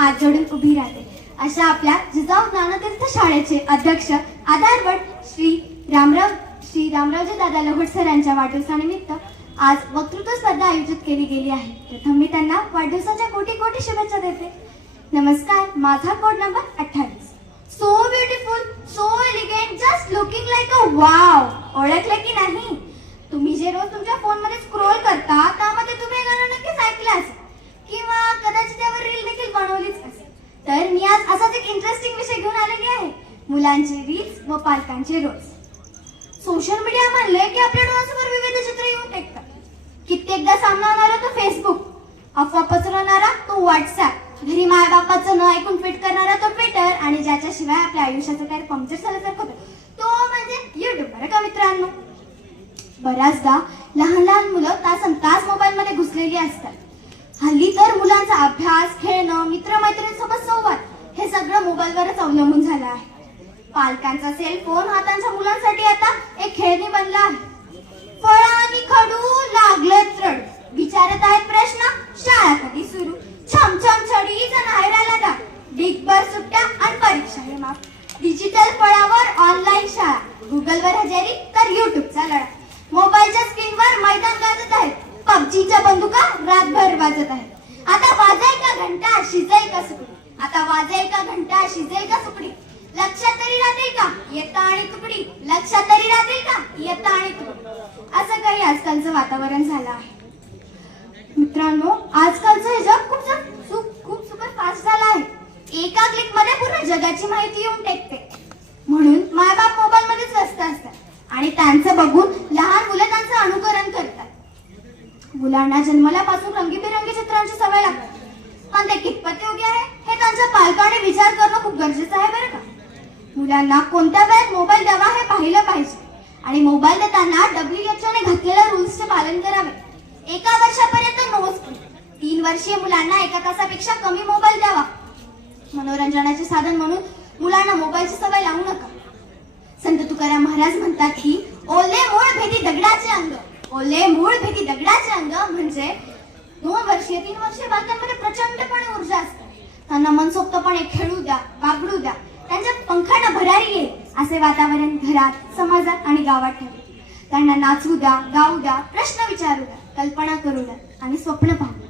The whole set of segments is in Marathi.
हात जोडून उभी राहते. अशा आपल्या जिजाऊ ज्ञानतीर्थ शाळेचे अध्यक्ष आधारवड श्री रामराव श्री रामरावजी दादा लहोट सरांच्या वाढदिवसानिमित्त आज वक्तृत्व स्पर्धा आयोजित केली गेली आहे. प्रथम मी त्यांना वाढदिवसाच्या कोटी कोटी शुभेच्छा देते. नमस्कार माझा कोड नंबर अठ्ठावीस. So beautiful so elegant just looking like a wow ओळखलं की नाही? इंटरेस्टिंग विषय घेऊन आलेली आहे. मुलांचे रील्स व पालकांचे रोज सोशल मीडिया म्हणले की आपल्या डोळ्यासमोर विविध चित्र येऊन टेकतात. कित्येकदा सामनावणारा तो फेसबुक अफवा पसरवणारा तो व्हॉट्सअप घरी मायबापाचं न ऐकून फिट करणारा तो ट्विटर आणि ज्याच्याशिवाय आपल्या आयुष्याचं काय पंक्चर झाल्यासारखं होतं. तो म्हणजे युट्यूब बरं का मित्रांनो? बऱ्याचदा लहान लहान मुलं तासन तास मोबाईल मध्ये घुसलेली असतात. हल्ली तर मुलांचा अभ्यास खेळणं मित्रमैत्रिणींसोबत संवाद हे सगळं मोबाईलवरच अवलंबून झालं आहे. पालकांचा सेल फोन हा त्यांच्या मुलांसाठी आता एक खेळणी बनला आहे. फळ आणि खडू लागलं रड विचारत आहेत प्रश्न शाळा कधी सुरू? छम छम छडी जनायराला दा डिगभर सुट्ट्या आणि परीक्षा हे माफ डिजिटल फळावर ऑनलाईन शाळा. गुगलवर हजेरी तर युट्यूबचा लढा. मोबाईलच्या स्क्रीनवर मैदान गाजत आहेत. पबजीच्या बंदुका रातभर वाजत आहेत. आता वाजाय का घंटा शिजाय का सुकडी आता वाजाय का घंटा शिजाय का सुकडी लक्षात तरी राहतील का येता आणि तुकडी लक्षात तरी राहतील का असं काही आजकालचं वातावरण झालं आहे. मित्रांनो आजकालचं हे जग खूप जग- खूप खूप सुपर फास्ट झालं आहे. एका क्लिकमध्ये पूर्ण जगाची माहिती येऊन टेकते. म्हणून मायबाप मोबाईल मध्येच व्यस्त असतात आणि त्यांचं बघून लहान मुलं त्यांचं अनुकरण करतात. मुलांना जन्मल्यापासून रंगीबेरंगी चित्रांची सवय लागते. पण ते कितपत योग्य आहे हे त्यांच्या पालकाने विचार करणं खूप गरजेचं आहे बरं का? मुलांना कोणत्या वेळेत मोबाईल द्यावा हे पाहिलं पाहिजे. आणि मोबाईल देताना डब्ल्यूएचओ ने घातलेल्या रूल्सचे पालन करावे. एका वर्षापर्यंत नो स्क्रीन तीन वर्षीय मुलांना एका तासापेक्षा कमी मोबाईल द्यावा. मनोरंजनाचे साधन म्हणून मुलांना मोबाईलची सवय लावू नका. संत तुकाराम महाराज म्हणतात की ओले मूळ भेदी दगडाचे अंग. ओले मूळ भेदी दगडाचे अंग म्हणजे दोन वर्षीय तीन वर्षीय बालकांमध्ये प्रचंडपणे ऊर्जा असते. त्यांना मनसोक्तपणे खेळू द्या बागडू द्या. त्यांच्या पंखांना भरारी येईल असे वातावरण घरात समाजात आणि गावात ठेवा. त्यांना नाचू द्या गाऊ द्या प्रश्न विचारू द्या कल्पना करू द्या आणि स्वप्न पाहू द्या.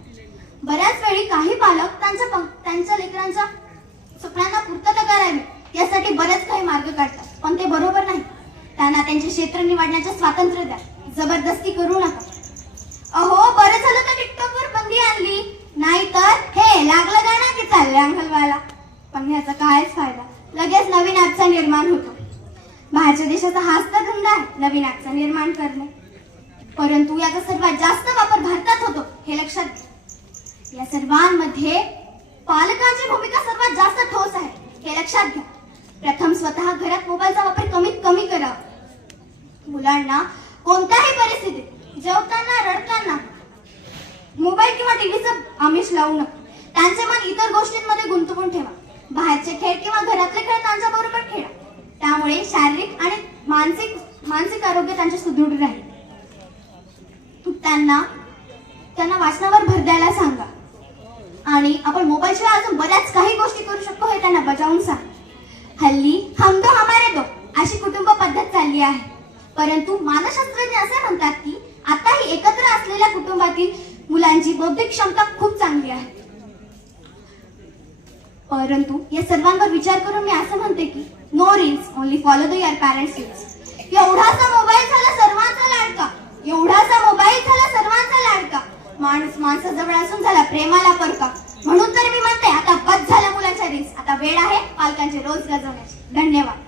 बऱ्याच वेळी काही पालक त्यांच्या त्यांच्या लेकरांच्या स्वप्नांना पूर्तता करावी यासाठी बरेच काही मार्ग काढतात पण ते बरोबर नाही. त्यांना त्यांचे क्षेत्र निवडण्याचे स्वातंत्र्य द्या जबरदस्ती करू नका. अहो बरं झालं तर टिकटॉकवर बंदी आणली? नाहीतर हे लागलं गाणं की चाललं अंगलवाला पण ह्याचा कायच फायदा? लगेच नवीन ऍपचा निर्माण होतो. बाहेरच्या देशाचा हाच तर धंदा आहे नवीन ऍपचा निर्माण करणे. परंतु याचा सर्वात जास्त वापर भारतात होतो हे लक्षात घ्या. या सर्वांमध्ये पालकांची भूमिका सर्वात जास्त ठोस आहे हे लक्षात घ्या. प्रथम स्वतः घरात मोबाईलचा वापर कमीत कमी करावा. मुलांना कोणत्याही परिस्थितीत जेवताना रडताना मोबाईल किंवा टीव्हीचं आमिष लावू नका. त्यांचे मन इतर गोष्टींमध्ये गुंतवून ठेवा. बाहेरचे खेळ किंवा घरातले खेळ त्यांच्या त्यामुळे शारीरिक आणि मानसिक मानसिक आरोग्य त्यांचे सुदृढ राहील. त्यांना त्यांना वाचनावर भर द्यायला सांगा. आणि आपण मोबाईल शिवाय अजून बऱ्याच काही गोष्टी करू शकतो हे त्यांना बजावून सांग. हल्ली हम दो हमारे दो अशी कुटुंब पद्धत चालली आहे. परंतु मानसशास्त्रज्ञ असे म्हणतात की आताही एकत्र असलेल्या कुटुंबातील मुलांची बौद्धिक क्षमता खूप चांगली आहे परंतु या सर्वांवर विचार करून मी असं म्हणते की no reels only follow the your parents reels एवढासा mobile झाला सर्वांचा लाडका. एवढासा मोबाईल झाला सर्वांचा लाडका. माणूस माणसाजवळ असून झाला प्रेमाला परका. म्हणून तर मी म्हणते आता बस झाला मुलांच्या रील्स आता वेळ आहे पालकांचे रोज गाजवण्याची. धन्यवाद.